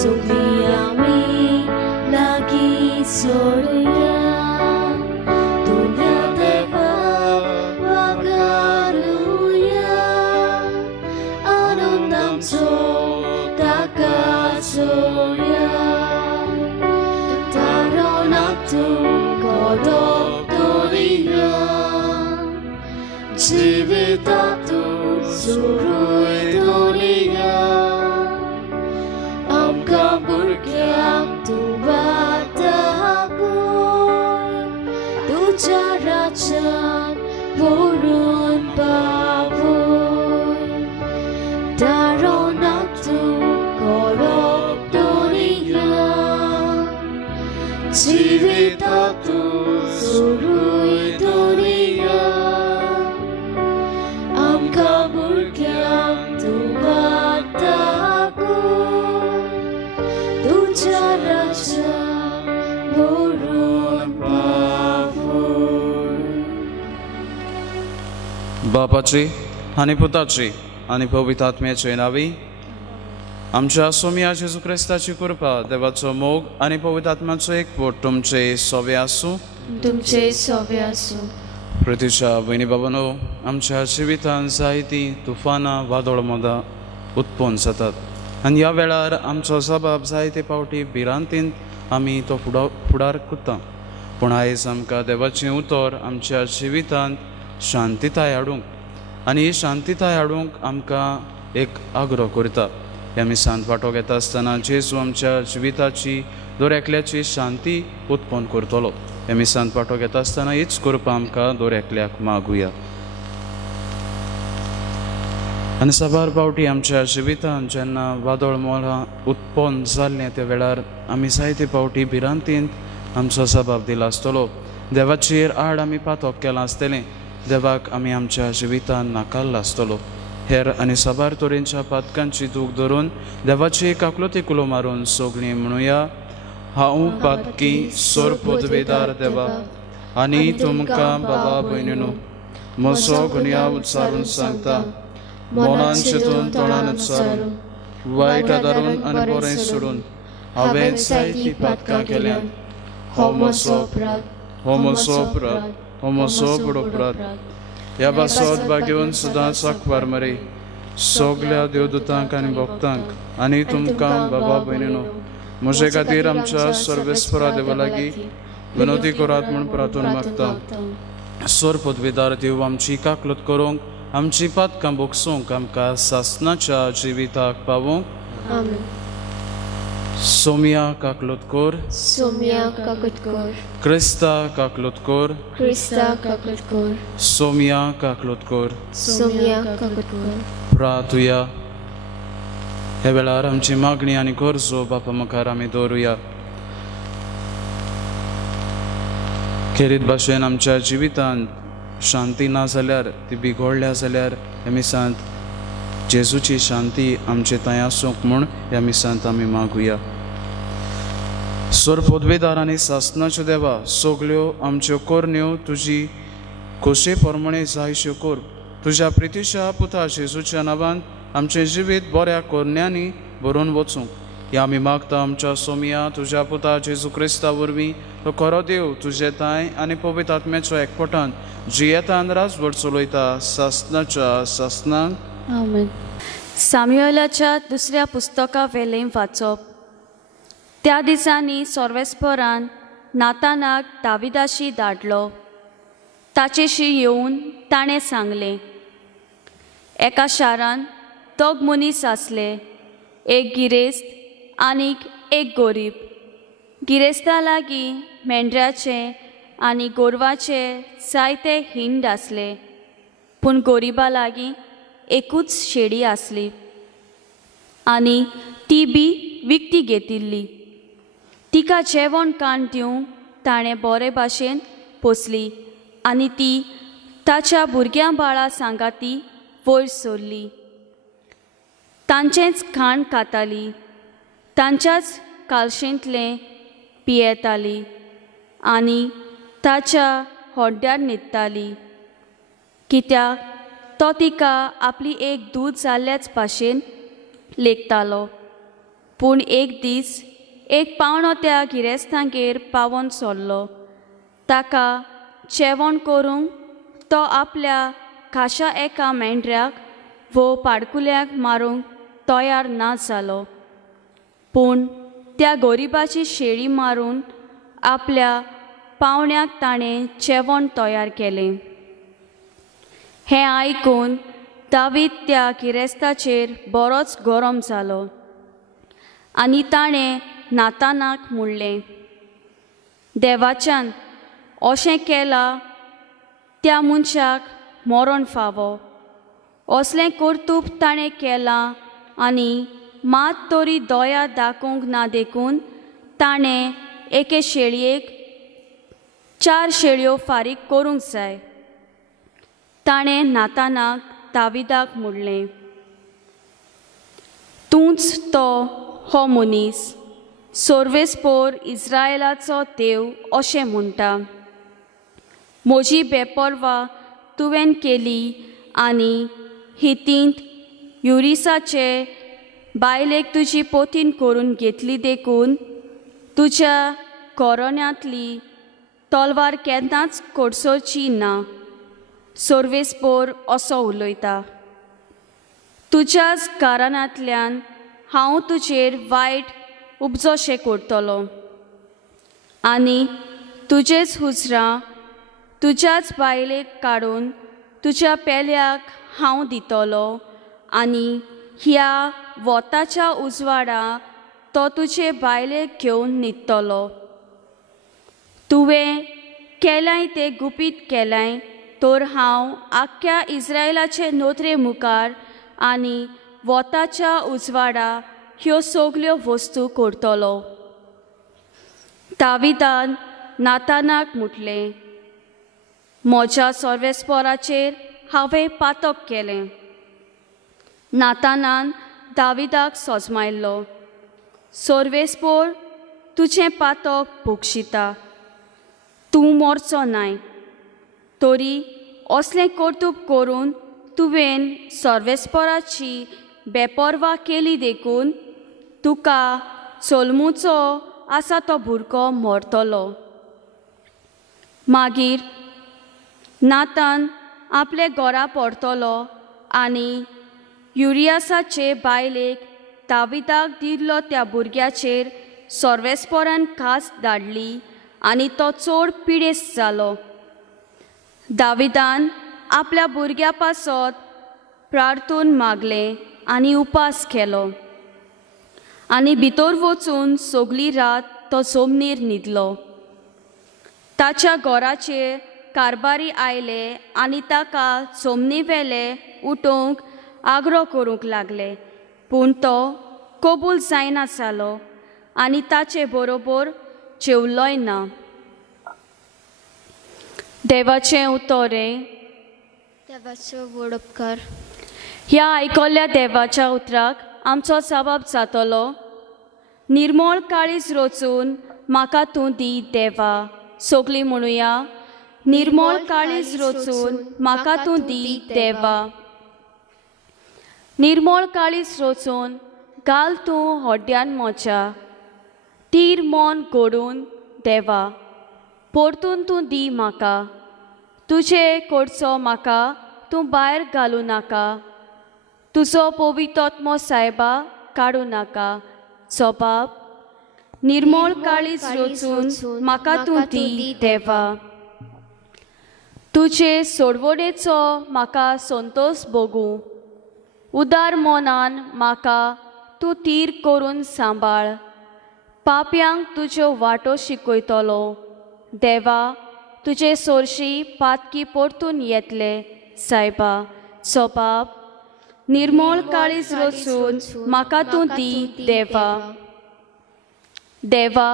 सोबी आमी लागी सोडया दुनिया देवा वागारुया आनंदांचो ताका सोया Godok Doria Jivitatu Surui Doria Amka Burkyam Tu Batahakur Tu Jarachan Purun Pavur Daronatu Godok Doria Jivitatu surui doria Amka burkyam tu bataku Tu jaraja burun pavur बापाची आणि पुताची आणि पवित्र आत्म्याचे नावी आमच्या सोम्या जेजू ख्रिस्ताची कृपा देवाचो मोग आणि पवित्र आत्म्याचो एकवट तुमचे सोबे आसूं तुमचे सोबे आसूं प्रतीच्या बहिणी बाबांनो आमच्या जिवितांत जायतीं तुफानां वादळ मोदां उत्पन्न जातात आनी ह्या वेळार आमचो जबाब जायते फावटी भिरांतीन आमी तो फुडार करता पूण आयज आमकां देवाचें उतर आमच्या जिवितांत शांतीताय हाडूंक आनी ही शांतीताय हाडूंक आमकां एक आग्रो करता आमी सांत वांटो घेता आसतना जेजू आमच्या जिविताची दर एकल्याची शांती उत्पन्न करतलो आमी सांत वांटो घेता आसतना हीच कृपा आमकां दर एकल्याक मागुया आनी साबार फावटी आमच्या जिवितांत जेन्ना वादळ मोलां उत्पन्न जाल्लें त्या वेळार आमी जायते फावटी भिरांतीन आमचो जबाब दिला आसतलो देवाचेर आड आमी पातक केलां आसतलें देवाक आमी आमच्या जिवितांत नाकारला आसतलो हेर आनी साबार तरेच्या पातकांची दूख धरून देवाची काकलोती कुलो मारून सोगलीं म्हणुया हांव पातकी सोर पदवेदार देवा आनी तुमकां बाबा भयणीनो म्हजो गुन्यांव उच्चारून सांगता मोनान चिंतून तोंडान उच्चारून वायट आदारून आनी बरें सोडून हांवें जायतीं पातकां केल्यात हो म्हजो अपराध हो म्हजो बडो अपराध ह्या बासोत बागेवन सदांच आंखवार मारी सोगल्या देवदूतांक आनी भक्तांक आनी तुमकां बाबा भयणीनो म्हजे खातीर आमच्या सर्वेस्परा देवा लागीं विनोदी करात म्हूण प्रार्थना मागता सोर पदवीदार देव आमची काकलत करूंक आमची पातकां भोगसूंक आमकां सासणाच्या जिविताक पावूंक सोम्या काकलत कोर सोम्या काकत कोर क्रिस्ता काकलत कोर क्रिस्ता काकत कोर सोम्या काकलत कोर सोम्या काकत कोर प्रार्थुया हे वेळार आमची मागणी आनी गरजो बापा मुखार आमी दवरुया खेरीत भाशेन आमच्या जिवितांत शांती ना जाल्यार ती बिगडल्या जाल्यार हे मिसांत जेजूची शांती आमचे थंय आसूंक म्हूण ह्या मिसांत आमी मागुया सोर पदवेदार आनी सासणाच्यो देवा सोगल्यो आमच्यो कोरण्यो तुजी खोशे प्रमाणे जायश्यो कोर तुज्या प्रितीच्या पुता जेजूच्या नांवान आमचें जिवीत बऱ्या कोरण्यांनी भरून वचूंक हे आमी मागता आमच्या सोम्या तुज्या पुता जेजू क्रिस्ता वरवीं तो खरो देव तुजे ताय आनी पवित्र आत्म्याचो एकवटान जियेतान राजवट चलयता सासणाच्या सासणांक आमेन साम्युएलाच्या दुसऱ्या पुस्तका वेलें वाचप त्या दिसांनी सर्वेस्परान नातानाक दाविदाशी धाडलो ताचेशी येवन ताणें सांगलें एका शारान दोग मनीस आसले एक गिरेस्त आनीक एक गोरीब गिरेस्ता लागीं मेंढऱ्याचे आनी गोरवाचे जायते हिंड आसले पूण गोरिबा लागीं एकूच शेडी आसली आनी ती बी विकती घेतिल्ली तिका जेवण काण दिवंक ताणें बरे भाशेन पोसली आनी ती ताच्या भुरग्यां बाळा सांगाती वयर सोरली तांचेंच खाण खाताली तांच्याच कालशेंतलें पियेताली आनी ताच्या होड्ड्यार न्हिदताली कित्याक तो तिका आपली एक दूद जाल्ल्याच भाशेन लेखतालो पूण एक दीस एक पावणो त्या गिरेस्तांगेर पावोन सोल्लो. ताका जेवण करूंक तो आपल्या खाशा एका मेंढऱ्याक वो पाडकुल्याक मारूंक तयार ना जालो. पूण त्या गोरिबाची शेळी मारून आपल्या पावण्याक ताणें जेवण तयार केलें. हें आयकून दावीद त्या गिरेस्ताचेर बरोच गरम जालो आनी ताणें नातानाक म्हणलें, देवाच्यान अशें केलां त्या मनशाक मरण फावो. असलें कर्तूब ताणें केलां आनी मात तरी दया दाखोवंक ना देखून ताणें एके शेळयेक 4 शेळयो फारीक करूंक जाय. ताणें नातानाक दाविदाक म्हणलें, तूंच तो हो मनीस, सर्वेस्पोर इस्रायेलाचो देव अशें म्हणटा. म्हजी बेपरवा तुवें केली आनी हितींत युरिसाचे बायलेक तुजी पोतीन करून घेतली देखून तुज्या कोरोन्यांतली तलवार केन्नाच कोडसोची ना. सर्वेस्पोर असो उलयता. तुज्याच कारणांतल्यान हांव तुजेर वायट उपजोशें करतलो आनी तुजेच हुजरां तुज्याच बायलेक काडून तुज्या पेल्याक हांव दितलो आनी ह्या वताच्या उजवाडा तो तुजे बायलेक घेवन न्हिदतलो. तुवें केलाय तें गुपीत केलाय तर हांव आख्ख्या इस्रायेलाचे नोदरे मुखार आनी वताच्या उजवाडा ह्यो सगल्यो वस्तू करतलो. दाविदान नातानाक म्हटलें, म्हज्या सर्वेस्पोराचेर हांवें पातक केलें. नातानान दाविदाक सोजमायल्लो, सर्वेस्पोर तुजें पातक भोगशिता. तूं मरचो नाय. तरी असलें कर्तूब करून तुवें सर्वेस्पोराची बेपरवा केली देखून तुका चलमुचो आसा तो भुरगो मरतलो. मागीर नातान आपले घरा परतलो आनी युरियासाचे बायलेक दाविदाक दिल्लो त्या भुरग्याचेर सर्वेस्पोरान खास धाडली आनी तो चड पिडेस्त जालो. दाविदान आपल्या भुरग्या पासत प्रार्थून मागलें आनी उपास केलो आनी भितर वचून सगली रात तो जमनीर न्हिदलो. ताच्या घराचेर कारबारी आयले आनी ताका जमनी वेले उठोवंक आग्रो करूंक लागले, पूण तो कबूल जायना जालो आनी ताचे बरोबर जेवलोय ना. देवाचें उतोरें. देवाचो व्हड उपकार. ह्या आयकल्ल्या देवाच्या उतराक आमचो जबाब जातलो, निर्मळ काळीज रचून म्हाका तूं दी देवा. सगळीं म्हणुया, निर्मळ काळीज रचून म्हाका तूं दी देवा. निर्मळ काळीज रचून घाल तूं होड्ड्यान म्हज्या. तीर मन घडून देवा, परतून तूं दी म्हाका. तुजे कडचो म्हाका तूं भायर घालूं नाका. तुजो पवित्रोत्मो सायबा काडूं नाका. जबाब, निर्मळ काळीज रचून म्हाका तूं दी देवा. तुजे सोडवणेचो म्हाका संतोश भोगूं. उदार मनान म्हाका तूं तीर करून सांबाळ. पाप्यांक तुज्यो वाटो शिकयतलो. देवा, तुजे सोर्शी पातकी परतून येतले सायबा. जबाब, निर्मळ काळीज रचून म्हाका तूं दी देवा. देवा,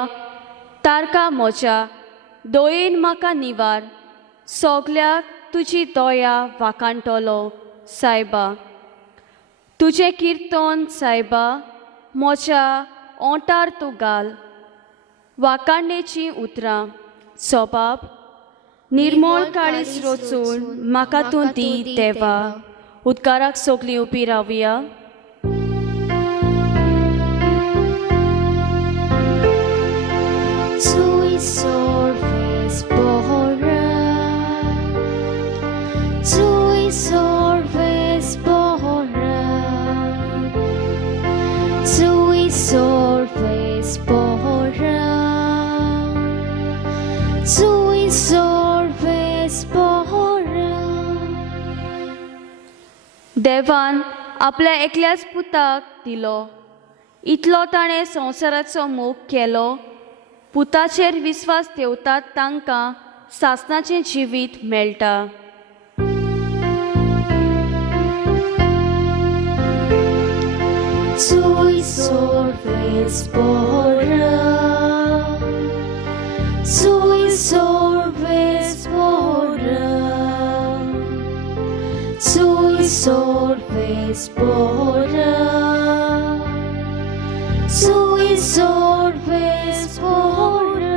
तारका म्हज्या दयेन म्हाका निवार. सगल्याक तुजी दया वाकाणटलो सायबा. तुजें किर्तन सायबा म्हज्या ओंठार तूं घाल. वाकाणणेचीं उतरां. जबाब, निर्मळ काळीज रचून म्हाका तूं दी देवा. उदकाराक सगलीं उबी रावया. देवान आपल्या एकल्याच पुताक दिलो. इतलो ताणें संवसाराचो मोग केलो. पुताचेर विस्वास ठेवतात तांकां सासणाचें जिवीत मेळटा. Sui sorves bora, sui sorves bora, sui sorves bora, sui sorves bora.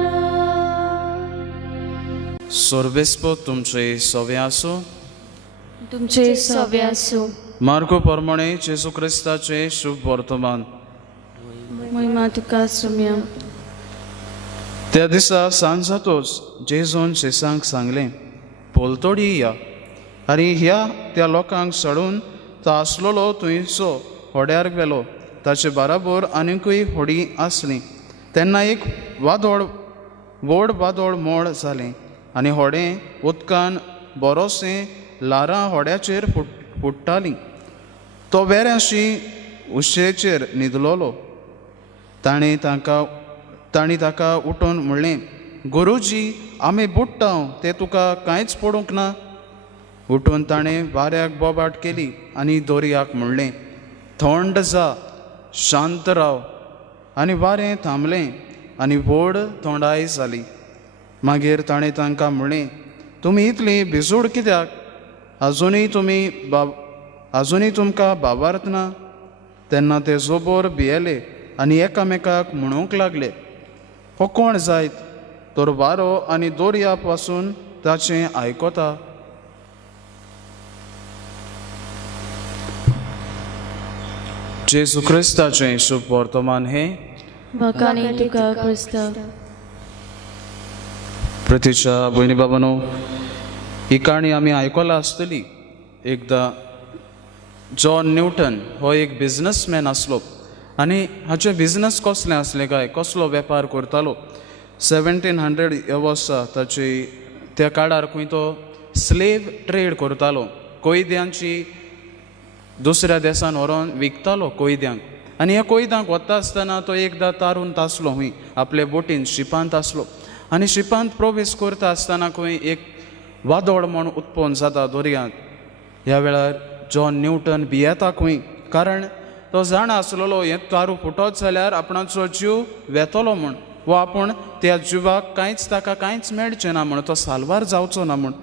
सोर्बेस्पो तुमचे सवे आसो. तुमचे सवे आसूं. मार्को प्रमाणे जेजू क्रिस्ताचे शुभ वर्तमान. महिमा तुका सुम्या. त्या दिसा सांजातोच जेजून शेसांक सांगलें, पोलतोडी या. आनी ह्या त्या लोकांक सोडून तो आसलोलो थंयचो होड्यार गेलो. ताचे बाराबर आनिकूय होडी आसली. तेन्ना एक व्हड वादळ मोड जालें आनी होडें उदकान बरोसें लारां होड्याचेर फुट्टालीं. तो वेऱ्याशी उशेचेर न्हिदलोलो. ताणीं ताका उठोवन म्हणलें, गुरुजी, आमी बुडटाव, तें तुका कांयच पडूंक ना. उठून ताणें वाऱ्याक बोबाट केली आनी दोरयाक म्हणलें, थंड जा, शांत राव. आनी वारें थांबलें आनी व्हड थंडाय जाली. मागीर ताणें तांकां म्हणलें, तुमी इतली भिजूड कित्याक? आजुनूय तुमकां बाबार्थ ना? तेन्ना ते जोबोर भियेले आनी एकामेकाक म्हणूंक लागले, हो कोण जायत? तर वारो आनी दोर्या पासून ताचें आयकता. जेजू क्रिस्ताचें शुभ वर्तमान हे. भकानी तुका क्रिस्ता. प्रतीच्या भयणी बाबांनो, ही काणी आमी आयकला आसतली. एकदां जॉन न्यूटन हो एक बिझनसमॅन आसलो आनी हाचें बिझनस कसलें आसलें काय, कसलो वेपार करतालो. 1700 ह्या वर्सा त्या काळार खंय तो स्लेव ट्रेड करतालो. कोयद्यांची दुसऱ्या देशान व्हरोन विकतालो कोयद्यांक. आनी ह्या कोयद्यांक वता आसतना तो एकदां तारून आसलो खंय आपले बोटीन शिपांत आसलो. आनी शिपांत प्रवेश करता आसतना खंय एक वादळ म्हूण उत्पन्न जाता दर्यांत. ह्या वेळार जॉन न्यूटन भियेता खंय, कारण तो जाणा आसलोलो हें तारू फुटत जाल्यार आपणाचो जीव वेतलो म्हूण, वो आपूण त्या जिवाक ताका कांयच मेळचें ना म्हूण, तो साल्वार जावचो ना म्हूण.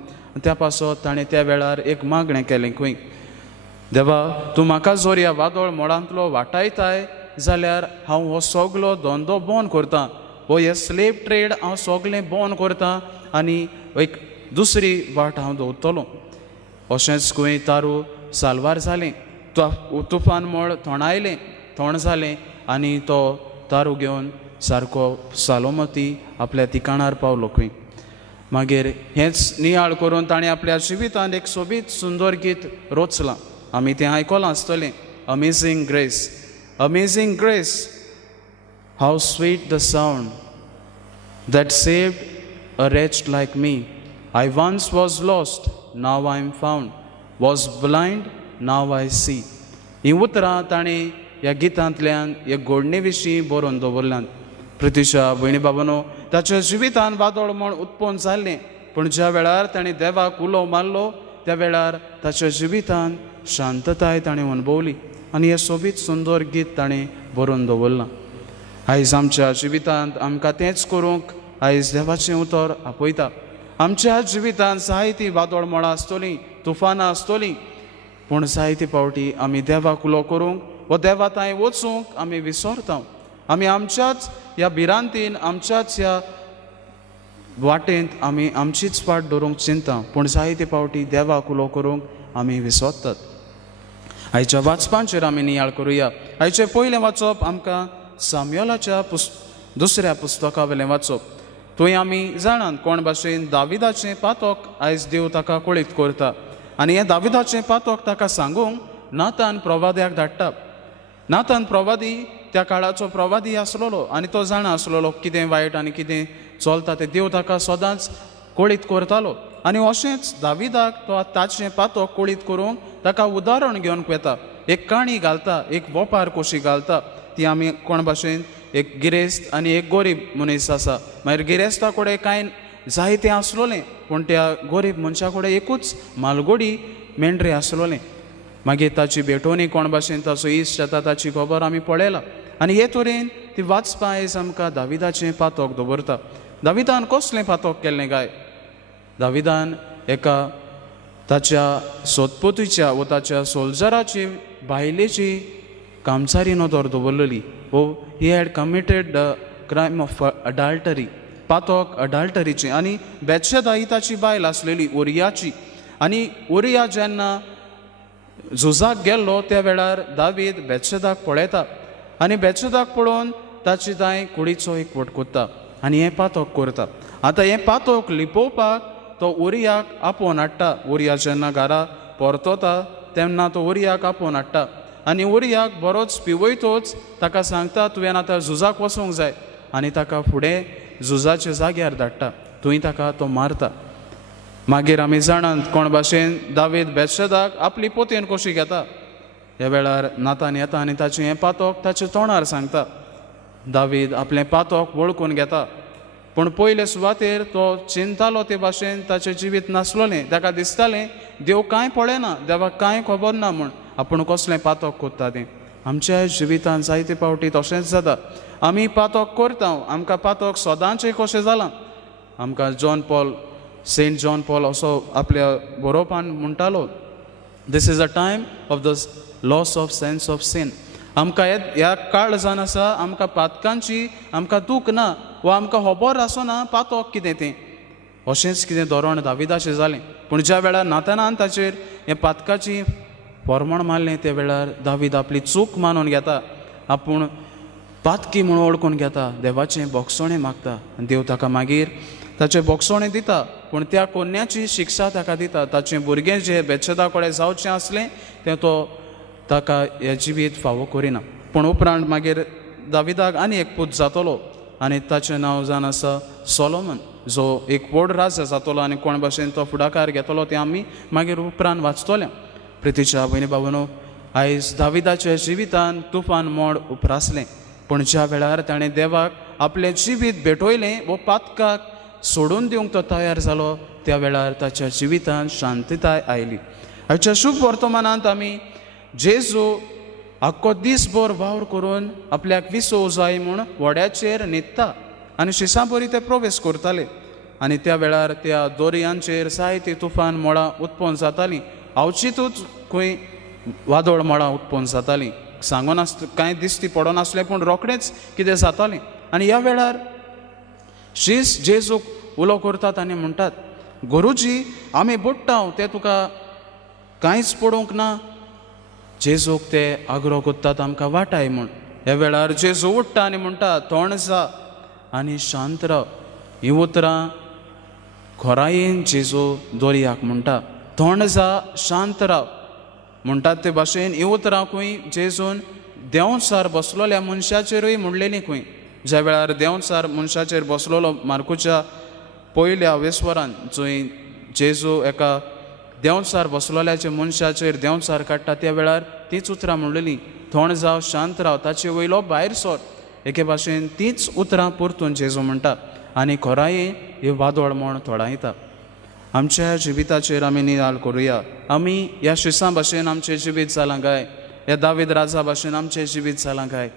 त्या पासत ताणें त्या वेळार एक मागणें केलें खंय, देवा, तूं म्हाका जर ह्या वादळ मोडांतलो वाटायताय जाल्यार हांव हो सगलो धंदो बंद करतां. हो हे स्लेव ट्रेड हांव सगलें बंद करतां आनी एक दुसरी वाट हांव दवरतलों. अशेंच खंय तारू साल्वार जालें. तुफान मोड थंड जालें आनी तो तारू घेवन सारको सालोमती आपल्या ठिकाणार पावलो खंय. मागीर हेंच नियाळ करून ताणें आपल्या जिवितांत एक सोबीत सुंदर गीत रचलां. आमी तें आयकलां आसतलें, amazing grace. Amazing grace, how sweet the sound that saved a wretch like me. I once was lost, now I am found. Was blind, now I see. ही उतरां ताणें ह्या गितांतल्यान ह्या घडणे विशीं बरोवन दवरल्यात. प्रतीच्या भयणी बाबांनो, ताच्या जिवितांत वादळ म्हूण उत्पन्न जाल्लें, पूण ज्या वेळार ताणें देवाक उलो मारलो त्या वेळार ताच्या जिवितांत शांतताय ताणें अनुभवली आनी हें सोबीत सुंदर गीत ताणें बरोवन दवरलां. आयज आमच्या जिवितांत आमकां तेंच करूंक आयज देवाचें उतर आपयता. आमच्या जिवितांत जायतीं वादळ मोडां आसतलीं, तुफानां आसतलीं, पूण जायते फावटी आमी देवाक उलो करूंक वो देवा थंय वचूंक आमी विसरता. आमी आमच्याच ह्या भिरांतीन, आमच्याच ह्या वाटेंत आमी आमचीच वाट धरूंक चिंता, पूण जायते फावटी देवाक उलो करूंक आमी विसरतात. आयच्या वाचपांचेर आमी नियाळ करुया. आयचें पयलें वाचप आमकां साम्युएलाच्या दुसऱ्या पुस्तका वेलें वाचप. थंय आमी जाणात कोण भाशेन दाविदाचें पातोक आयज देव ताका कळीत करता आनी हें दाविदाचें पातोक ताका सांगूंक नातान प्रवाद्याक धाडटा. नातान प्रवादी त्या काळाचो प्रवादी आसलोलो आनी तो जाणा आसलोलो कितें वायट आनी कितें चलता तें देव ताका सदांच कळीत करतालो. आनी अशेंच दाविदाक तो ताचें पातोक कुळीत करूंक ताका उदाहरण घेवन येता, एक काणी घालता, एक वोपार कशी घालता ती आमी कोण भाशेन एक गिरेस्त आनी एक गरीब मनीस आसा. मागीर गिरेस्ता कडेन कांय जायतें आसलोलें, पूण त्या गरीब मनशा कडेन एकूच मालगोडी मेंढरी आसलोलें. मागीर ताची भेटोवणी कोण भाशेन ताचो इश्ट येता ताची खबर आमी पळयला. आनी हे तरेन ती वाचपा आयज आमकां दाविदाचें पातोक दवरता. दाविदान कसलें पातोक केल्लें काय? दाविदान एका ताच्या सोदपोतीच्या व ताच्या सोल्जराची बायलेची कामचारी नदर दवरलेली. वो he had committed the crime of adultery, पातोक अडल्टरीचें. आनी बेतशेदा ही ताची बायल आसलेली उरियाची. आनी उरिया जेन्ना झुजाक गेल्लो त्या वेळार दावीद बेतशेदाक पळयता आनी बेतशेदाक पळोवन ताची दाय कुडीचो एक वट कोत्ता आनी हें पातोक करता. आतां हें पातोक लिपोवपाक तो उरियाक आपोवन हाडटा. उरिया जेन्ना घरा परतोता तेन्ना तो उरियाक आपोवन हाडटा आनी उरियाक बरोच पिवयतोच ताका सांगता तुवें आतां झुजाक वचूंक जाय आनी ताका फुडें झुजाच्या जाग्यार धाडटा. थंय ताका तो मारता. मागीर आमी जाणात कोण भाशेन दावीद बेतशेदाक आपली पोतयेन कशी घेता. ह्या वेळार नातान येता आनी ताचें हें पातोक ताच्या तोंडार सांगता. दावीद आपलें पातोक वळखून घेता, पूण पयले सुवातेर तो चिंतालो ते भाशेन ताचें जिवीत नासलोलें. ताका दिसतालें देव कांय पळयना, देवाक कांय खबर ना म्हूण आपूण कसलें पातोक कोत्ता तें. आमच्या जिवितांत जायते फावटी तशेंच जाता. आमी पातोक करता, आमकां पातोक सदांचें कशें जालां. आमकां सेंट जॉन पॉल असो आपल्या बरोवपान म्हणटालो, this is a time of the loss of sense of sin. आमकां ह्या काळ जावन आसा, आमकां पातकांची आमकां दूख ना वा आमकां खबर आसना पातोक कितें तें. अशेंच कितें धोरण दाविदाचें जालें. पूण ज्या वेळार नातानान ताचेर हें पातकाची फॉर्मण मारलें त्या वेळार दावीद आपली चूक मानून घेता. आपूण पातकी म्हणून ओळखून घेता, देवाचें बोगसोणें मागता आनी देव ताका मागीर ताचें बोगसोणें दिता. पूण त्या कोन्याची शिक्षा ताका दिता. ताचें भुरगें जें बेतशेदा कडेन जावचें आसलें तें तो ताका हें जिवीत फावो करिना. पूण उपरांत मागीर दाविदाक आनी एक पूत जातलो आनी ताचें नांव जावन आसा सोलोमन, जो एक व्हड राजा जातलो आनी कोण भाशेन तो फुडाकार घेतलो तें आमी मागीर उपरांत वाचतले. प्रितीच्या भयणी भावांनो, आयज दाविदाच्या जिवितान तुफान मोड उपरासलें, पूण ज्या वेळार ताणें देवाक आपलें जिवीत भेटोयलें वो पातकाक सोडून दिवंक तो तयार जालो त्या वेळार ताच्या जिवितांत शांतताय आयली. हाच्या शुभ वर्तमानांत आमी जेजू आख्खो दिसभर वावर करून आपल्याक विसो जाय म्हूण व्हड्याचेर न्हिदता आनी शिसां बरी ते प्रवेश करताले. आनी त्या वेळार त्या दोरयांचेर जायती तुफान मोळां उत्पन्न जातालीं. आवचितूच खंय वादळ मोळां उत्पन्न जातालीं. सांगून कांय दिसती पडनासलें, पूण रोखडेंच कितें जातालें. आनी ह्या वेळार शीस जेजूक उलो करतात आनी म्हणटात, गुरुजी आमी बुडटाव तें तुका कांयच पडूंक ना. जेजूक ते आग्रो कोत्तात आमकां वाटाय म्हूण. ह्या वेळार जेजू उठ्ठा आनी म्हणटा, थोंड जा आनी शांत राव. हीं उतरां खोरायेन जेजू दोरयाक म्हणटा, थोंड जा शांत राव म्हणटात ते भाशेन हीं उतरां खंय जेजून देंवसार बसलोल्या मनशाचेरूय म्हणलेलीं खंय. ज्या वेळार देंवसार मनशाचेर बसलोलो मार्कुच्या पयल्या वेस्वरान, जंय जेजू एका देंवसार बसलोल्याच्या मनशाचेर देंवसार काडटा त्या वेळार तीच उतरां म्हणलेलीं, थोंड जाव शांत राव, ताचे वयलो भायर सर. एके भाशेन तीच उतरां परतून जेजू म्हणटा आनी खोराये हे वादळ म्हूण थोडायता. आमच्या जिविताचेर आमी नियाळ करुया. आमी ह्या शिसां भाशेन आमचें जिवीत जालां काय? ह्या दावीद राजा भाशेन आमचें जिवीत जालां काय?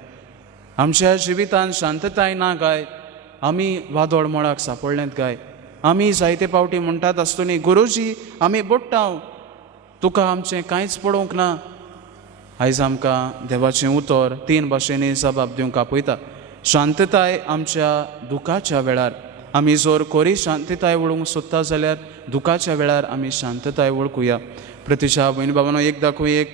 आमच्या जिवितांत शांतताय ना काय? आमी वादळ मोळाक सांपडलेंत काय? आमी जायते फावटी म्हणटात आसतलीं, गुरुजी आमी बुडटाव, तुका आमचें कांयच पडोवंक ना. आयज आमकां देवाचें उतर 3 भाशेनी जबाब दिवंक आपयता. शांतताय आमच्या दुखाच्या वेळार. आमी जर खरी शांतताय वळोवंक सोदता जाल्यार दुखाच्या वेळार आमी शांतताय वळखुया. प्रतीच्या भयणी भावांनो, एकदां खंय एक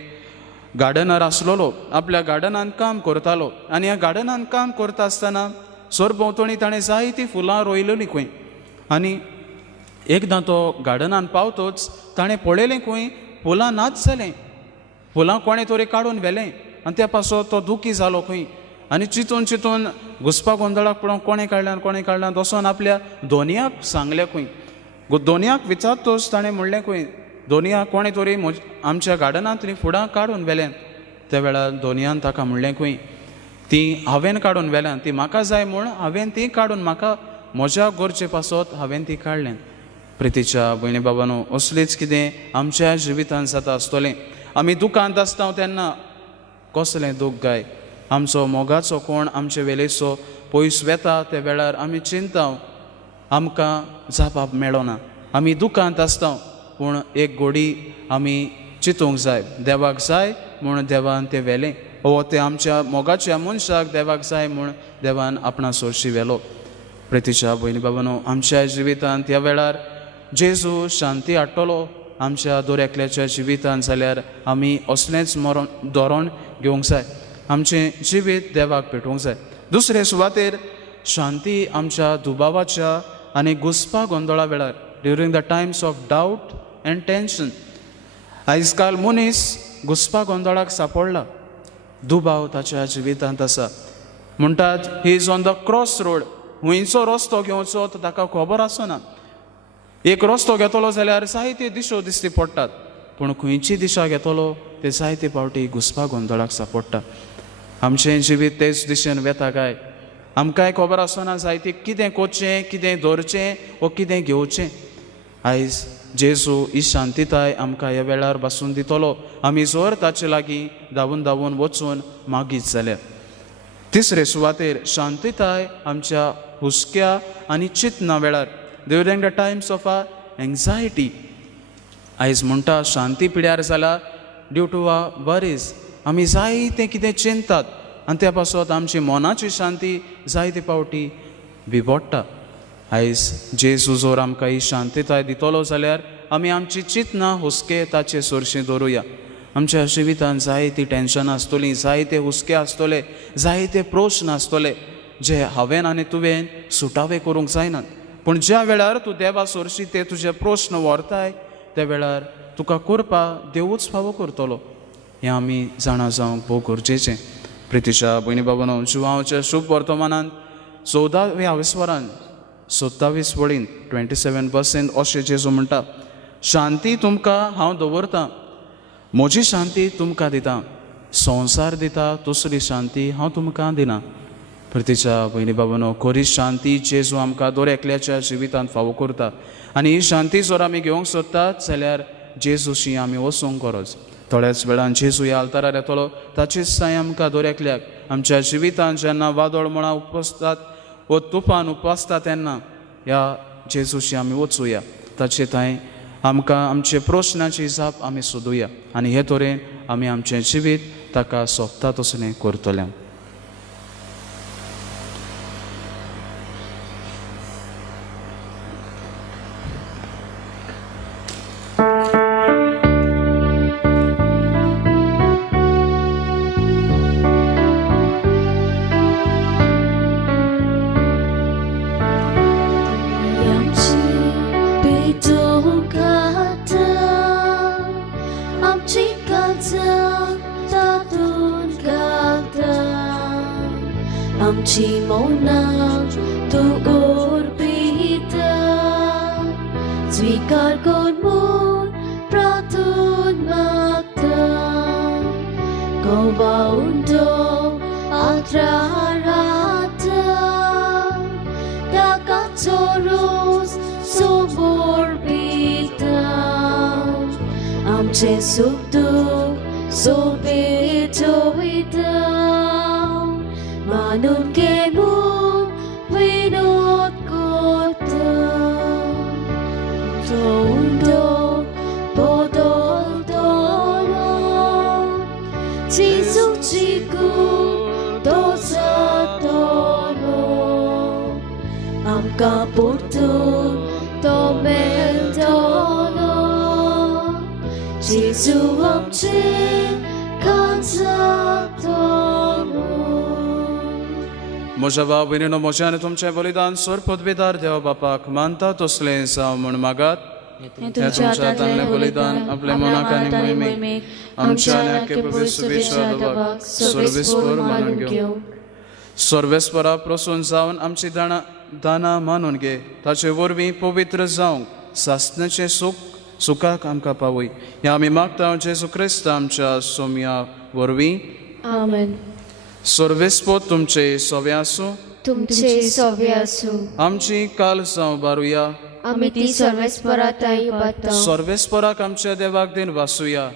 गार्डनर आसलोलो, आपल्या गार्डनान काम करतालो आनी ह्या गार्डनान काम करता आसतना सरभोंवतणी ताणें जायतीं फुलां रोयलेलीं खंय. आनी एकदां तो गार्डनान पावतोच ताणें पळयलें खंय फुलां नाच जालें. फुलां कोणें तरी काडून व्हेलें आनी त्या पासो तो दुखी जालो खंय. आनी चिंतून घुसपा गोंदळाक पळोवन कोणें काडल्यान तसोन आपल्या दोनयाक सांगलें खंय. दोनयाक विचारतोच ताणें म्हणलें खंय दोनया कोणें तरी आमच्या गार्डनांतली फुडां काडून व्हेल्यान. त्या वेळार दोनयान ताका म्हणलें खंय ती हांवें काडून व्हेल्यान, ती म्हाका जाय म्हूण हांवें ती काडून म्हाका म्हज्या गरजे पासत हांवें ती काडल्यान. प्रितीच्या भयणी बाबांनो, असलीच कितें आमच्या जिवितांत जाता आसतलें. आमी दुखांत आसता तेन्ना कसलें दूख गाय, आमचो मोगाचो कोण आमचे वेलेचो पयस वेता त्या वेळार आमी चिंता आमकां जापाप मेळना. आमी दुखांत आसता पूण एक घोडी आमी चिंतूंक जाय, देवाक जाय म्हूण देवान तें व्हेलें, वो ते आमच्या मोगाच्या मनशाक देवाक जाय म्हूण देवान आपणा सोरशी व्हेलो. प्रितीच्या भयणी बाबांनो, आमच्या जिवितांत ह्या वेळार जेजू शांती हाडटलो आमच्या दर एकल्याच्या जिवितांत जाल्यार आमी असलेंच धोरण घेवंक जाय, आमचें जिवीत देवाक पेटोवंक जाय. दुसरे सुवातेर शांती आमच्या दुबावाच्या आनी घुसपा गोंदळा वेळार during the times of doubt end tension. आयज काल मनीस घुसपा गोंदळाक सांपडला, दुबाव ताच्या जिवितांत आसा. म्हणटात he is on the cross road, खंयचो रस्तो घेवचो तो ताका खबर आसना. एक रस्तो घेतलो जाल्यार जायत्यो दिशो दिश्टी पडटात, पूण खंयची दिशा घेतलो ते जायते फावटी घुसपा गोंदळाक सांपडटा. आमचें जिवीत तेच दिशेन वेता काय, आमकांय खबर आसना जायती कितें करचें, कितें धरचें वा कितें घेवचें. आयज जेजू ही शांतीताय आमकां ह्या वेळार बसून दितलो, आमी जर ताचे लागीं धांवून धांवून वचून मागीत जाल्यार. तिसरे सुवातेर शांतीताय आमच्या हुस्क्या आनी चिंतना वेळार during the times of our anxiety. आयज म्हणटा शांती पिड्यार जाला ड्यू टू आर वरीज. आमी जायतें कितें चिंतात आनी त्या पासत आमची मनाची शांती जायते फावटी बिबडटा. आयज जेजू जर आमकां ही शांतीताय दितलो जाल्यार आमी आमची चिंतना हुस्के ताचे सोरशीं दवरुया. आमच्या जिवितांत जायतीं टेन्शनां आसतलीं, जायते हुस्के आसतले, जायते प्रश्न आसतले जे हांवें आनी तुवें सुटावे करूंक जायनात. पूण ज्या वेळार तूं देवा सोरशी ते तुजे प्रश्न व्हरताय त्या वेळार तुका करपा देवूच फावो करतलो. हें आमी जाणा जावंक भोव गरजेचें. प्रितीच्या भयणी बाबांनो, जुवांवच्या शुभ वर्तमानांत 14व्या विस्वारांत 27 वळीन 27% अशें जेजू म्हणटा, शांती तुमकां हांव दवरतां, म्हजी शांती तुमकां दितां, संवसार दिता तसली शांती हांव तुमकां दिना. प्रितीच्या भयणी बाबांनो, खरी शांती जेजू आमकां दर एकल्याच्या जिवितांत फावो करता. आनी ही शांती जर आमी घेवंक सोदतात जाल्यार जेजूशी आमी वचूंक गरज. थोड्याच वेळान जेजू ह्या आल्तारार येतलो, ताचीच साय आमकां दर एकल्याक आमच्या जिवितांत जेन्ना वादळ मळां उपसतात वो तुफान उपसता तेन्ना ह्या जेजूशी आमी वचुया, ताचे थंय आमकां आमचे प्रश्नाची जाप आमी सोदुया आनी हे तरेन आमी आमचें जिवीत ताका सोबता तसलें करतले. Amchi monang tugur bita Zvikar kon mon pratun magda Goba undo atrarata Dakatoros sobor bita Amche subdu sobito bita Manun kemun winot kota Tondo bodol dolo Tisu chiku dosa dolo Amka putun tomel dolo Tisu amche kansa dolo म्हज्या भाव भयणीनो, म्हजें आनी तुमचें बलिदान सोर पदवीदार देवा बापाक मानता तसलें जावं म्हूण मागात. हें तुमच्या हातांतलें बलिदान आपल्या मोनाक आनी मोहिमेक आमच्या आनी आख्खे पवित्र देवाक सर्वेस्पर मानून घेवं. सर्वेस्परा प्रसून जावन आमची दानां मानून घे, ताचे वरवीं पवित्र जावंक सासणाचें सुखाक आमकां पावय. हें आमी मागता जेजू क्रिस्त आमच्या सोम्या वरवीं. आमेन. सर्वेस्पोत तुमचे सोवे आसूं. तुमचे सोवे आसूं. आमची काल जावं बारुया. आमी ती सर्वेस्पराताय इबाडटा. सर्वेस्पराक आमच्या देवाक दिन वासुया.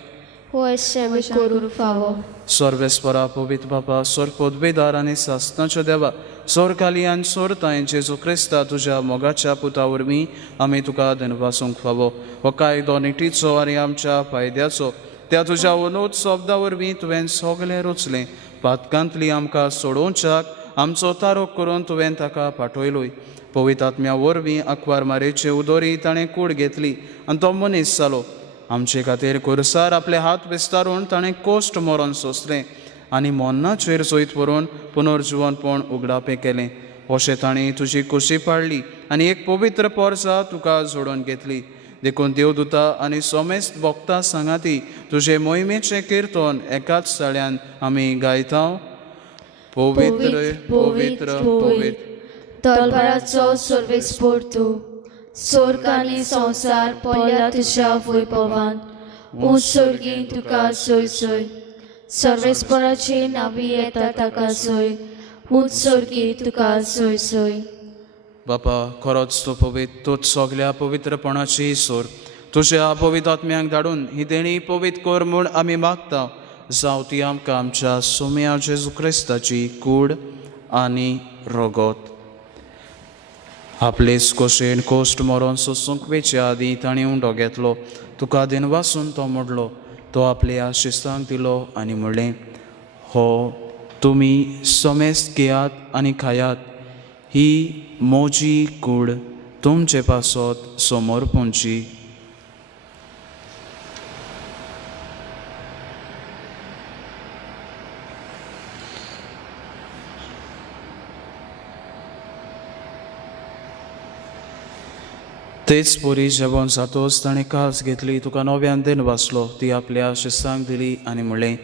हो अशें आमी करूंक फावो. सर्वेस्परा पवित्र बापा सोर पदवेदार आनी सासणाच्या देवा सोर खाली आनी सोर ताय जेजू क्रिस्ता तुज्या मोगाच्या पुता वरवीं आमी तुका धन्यवासूंक फावो. हो कायदो निटीचो आनी आमच्या फायद्याचो त्या तुज्या अनोद शब्दा वरवीं तुवें सगलें रुचलें. पातकांतली आमकां सोडोवच्याक आमचो तारोक करून तुवें ताका पाठयलोय. पवित्र आत्म्या वरवीं अकवार मारेचे उदोरी ताणें कूड घेतली आनी तो मनीस जालो. आमचे खातीर कुरसार आपले हात विस्तारून ताणें कोश्ट मरोन सोंसलें आनी मोन्नाचेर सोयत व्हरून पुनर्जिवनपण उगडापें केलें. अशें ताणें तुजी खोशी पाडली आनी एक पवित्र पोरसा तुका जोडून घेतली. देखून देवदूता आनी सोमेस्त भोगता सांगाती तुजे मोहिमेचें किर्तन एकाच साळ्यान आमी गायता. पवित्र पवित्र पवित्र तलवाराचो सर्वेस्पोर तूं. स्वर्ग आनी संवसार पळया तुज्या वैभवान. उंच सर्गी तुका सोय सोय. सर्वेस्पराची नावी येता ताका सोय. उंच सर्गी तुका सोय सोय. बापा खरोच तूं पवित्र. तूंच सगल्या पवित्रपणाची सोर. तुज्या पवित्र आत्म्यांक धाडून ही देणी पवित्र कर म्हूण आमी मागता. जावं ती आमकां आमच्या सोम्या जेजू क्रिस्ताची कूड आनी रगत. आपलेच कोशेन कोश्ट मरोन सोंसूंक वेच्या आदीं ताणें उंडो घेतलो. तुका दिन वासून तो मोडलो. तो आपल्या शिस्तांक दिलो आनी म्हणलें, हो तुमी सोमेस्त घेयात आनी खायात. ही मोजी कूड तुमचे पासत समोर पोंची. तेच पोरी जेवण जातोच ताणें कास घेतली. तुका नव्यान दिन वाचलो. ती आपल्या शिस्तांक दिली आनी म्हणलें,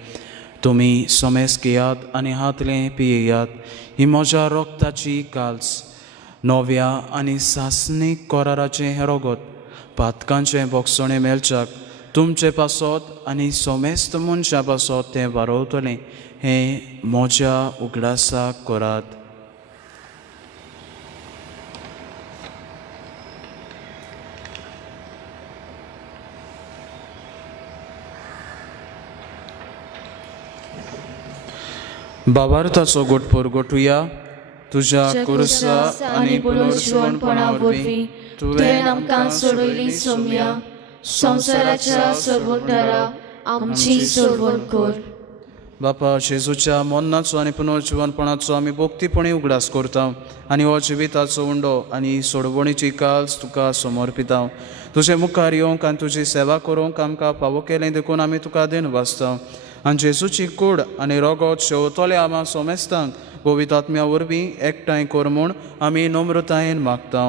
तुमी सोमेस घेयात आनी हातलें पियेयात. ही म्हज्या रोगताची काल्स. नव्या आनी सासणीक कोराराचें हें रगत पातकांचें बोगसणें मेलच्याक तुमचे पासत आनी सोमेस्त मनशा पासत तें वारोवतलें. हें म्हज्या उगडासाक करात. बाबार्थाचो गोटपूर गोठुया. तुज्या कुरसा आनी पुनर्जीवनपणा वरवीं तुवें आमकां सोडयली सोम्या. संवसाराच्या सर्वोद्दारा आमची सोडवण कर. बापा जेजूच्या मोन्नाचो आनी पुनर्जीवनपणाचो आमी भोक्तीपणी उगडास करता आनी हो जिविताचो उंडो आनी सोडवणीची काल्स तुका समर्पिता. तुजे मुखार येवंक आनी तुजी सेवा करूंक आमकां फावो केलें देखून आमी तुका दिन वाचता. आनी जेजूची कूड आनी रगत शेवतले आमा सोमेस्तांक पवित्र आत्म्या वरवीं एकठांय कर म्हूण आमी नम्रतायेन मागता.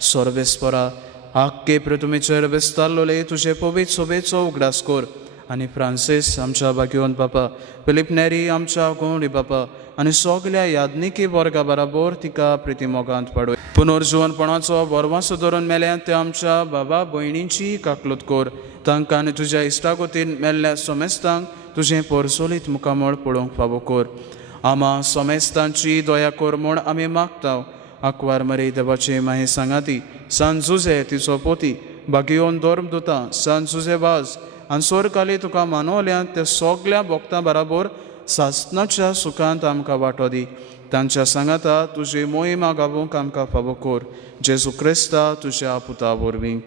सर्वेस्परा आख्खे पृथ्वीचेर विस्तारलोले तुजे पवित्र सोबेचो उगडास कर. आनी फ्रांसीस आमच्या बागेवन बापा, फिलीप नेरी आमच्या गोंडी बापा आनी सगल्या यादनिकी वर्गा बराबर तिका प्रिती मोगांत पाडय. पुनर्जीवनपणाचो बरवासो धरून मेल्यात ते आमच्या बाबा भयणींची काकलूत कर. तांकां आनी तुज्या इश्टागोतीन मेल्ल्या सोमेस्तांक तुजें परसोलीत मुखामळ पळोवंक फावो कर. आमा सोमेस्तांची दया कर म्हूण आमी मागता. आकवार मरे देवाचे माहे सांगाती सान जुजे तिचो पोती, बागेवन धर्मदुतां सान जुजे वाज आनी सोरकाली तुका मानवल्यांत त्या सगल्या भोगतां बराबर सासणाच्या सुखांत आमकां वांटो दी. तांच्या सांगाता तुजी मोहिमा गावूंक आमकां फावो कर. जेजू क्रिस्ता तुज्या पुता वरवीं.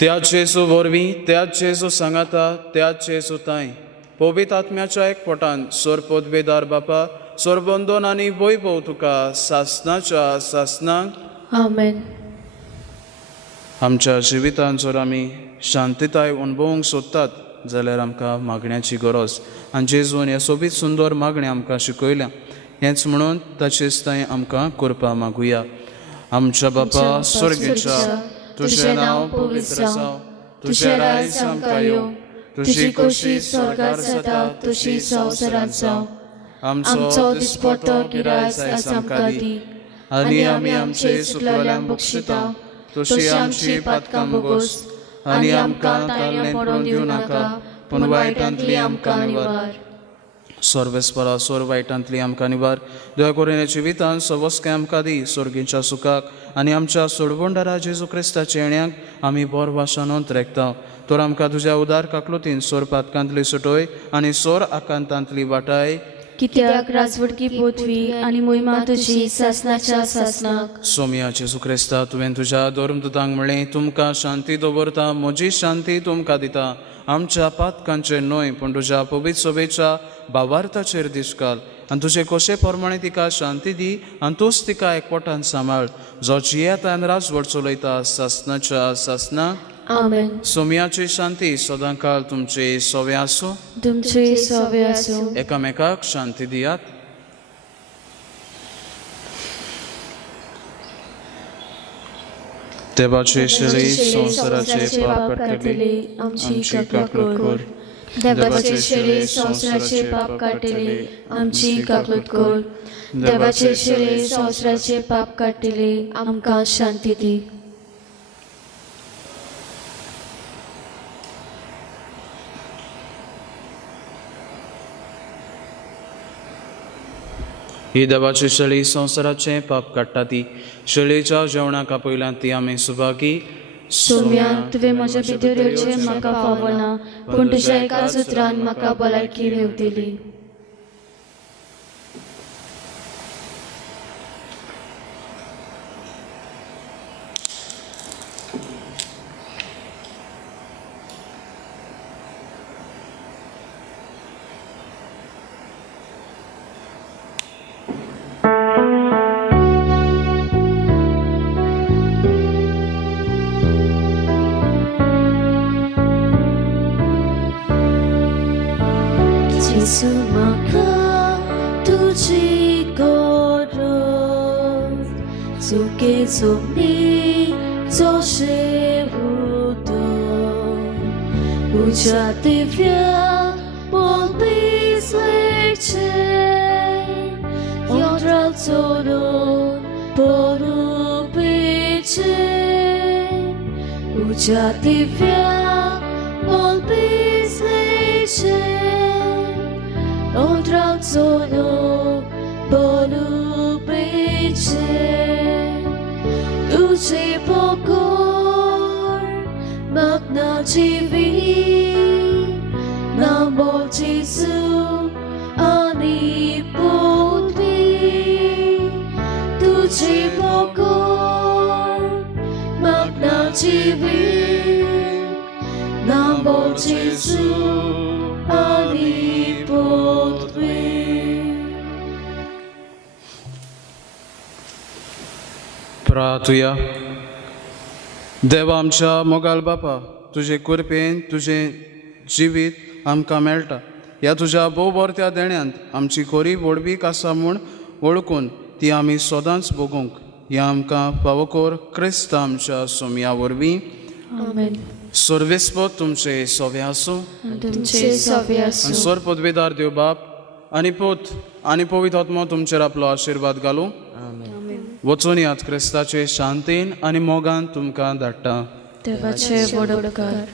त्याच जेजू वरवीं, त्याच जेजू सांगाता, त्याच जेजू ताय पवित्र आत्म्याच्या एक पोटान सोर पदवेदार बापा, सोर बंदन आनी वैभव तुका सासणाच्या सासणांक. आमेन. आमच्या जिवितांत जर आमी शांतीताय अणभवूंक सोदतात जाल्यार आमकां मागण्याची गरज. आनी जेजून हे सोबीत सुंदर मागणें आमकां शिकयल्या. हेंच म्हणून ताचेच ताय आमकां करपा मागुया. आमच्या बापा स्वर्गीच्या, तुजें नांव पवित्र जावं. तुजें रायज आमकां येवं. तुजी खोशी स्वर्गार जाता तशी संवसारांत जावं. आमचो दिसपट्टो गिरायज आयज आमकां दी. आनी आमी आमचे सुटलेल्यांक बक्षिता, तशी आमची पातकां बोगोस, आनी आमकां ताळ्यान पडोवन दिवं नाका, पूण वायटांतली आमकां निवार. सर्वेस्परा सोर वायटांतली आमकां निवार. दया करून जिवितांत सवस्के आमकां दी, सोर्गीच्या सुखाक आनी आमच्या सोडवंडारा जेजू क्रिस्ताच्या येण्याक आमी बोर वाशानोंत रेखता. तर आमकां तुज्या उदार काकलुतीन सोर पातकांतली सुटोय आनी सोर आकांतांतली वाटाय. कित्याक राजवटकी पृथ्वी आनी मोहिमा तुजी सासनाच्या सासनाक. सोम्या जेजू क्रिस्ता, तुवें तुज्या धर्मदूतांक म्हणलें, तुमकां शांती दवरता, म्हजी शांती तुमकां दिता. आमच्या पातकांचेर न्हय, पूण तुज्या पवित्र सोबेच्या भावार्थाचेर दिश्ट घाल. आनी तुजे कशे प्रमाणे तिका शांती दी, आनी तूंच तिका एकवटान सांबाळ, जो जियेता आनी राजवट चलयता सासनाच्या सासनाक. आमेन. सोम्याची शांती सदां काळ तुमचे सोवे आसूं. तुमचे सवे आसूं. एकामेकाक शांती दियात. देवाचे शिळे संवसाराचे पाप काडले, आमची काकलूत कर. देवाचे शिळे संवसाराचे पाप काडले, आमची काकलूत कर. देवाचे शिळे संवसाराचे पाप काडले, आमकां शांती दी. ही देवाची शळी संवसाराचे पाप काडटा ती. शळेच्या जेवणाका पयल्यान ती आमी सुभागी. सोम्या, तुवें म्हज्या भितर येवचें म्हाका फावना, पूण तुज्या एकाच उतरान म्हाका भलायकी मेवतली. 예수 마카 두지 거로 속에 속니 조시부도 우자디비아 볼비스레체 여드락조로 보루비체 우자디비아 볼비스레체 odradzono polubicie. Duży pokój magna dziwi na Bodzisu ani podwi. Duży pokój magna dziwi na Bodzisu ani प्रार्थुया. देवा आमच्या मोगाल बापा, तुजे कृपेन तुजें जिवीत आमकां मेळटा. ह्या तुज्या भोवभोरत्या देण्यांत आमची खरी वडवीक आसा म्हूण वळखून ती आमी सदांच भोगूंक ह्या आमकां फावोकोर क्रिस्त आमच्या सोम्या वरवीं. आमेन. सर्वेस्पद तुमचे सोवे आसूं. तुमचे सवे आसूं. सोर पदवीदार देव बाप आनी पोत आनी पवित्र आत्मा तुमचेर आपलो आशिर्वाद घालूं. वचून यात क्रिस्ताचे शांतीन आनी मोगान तुमकां धाडटा. देवाचे वडोपकार.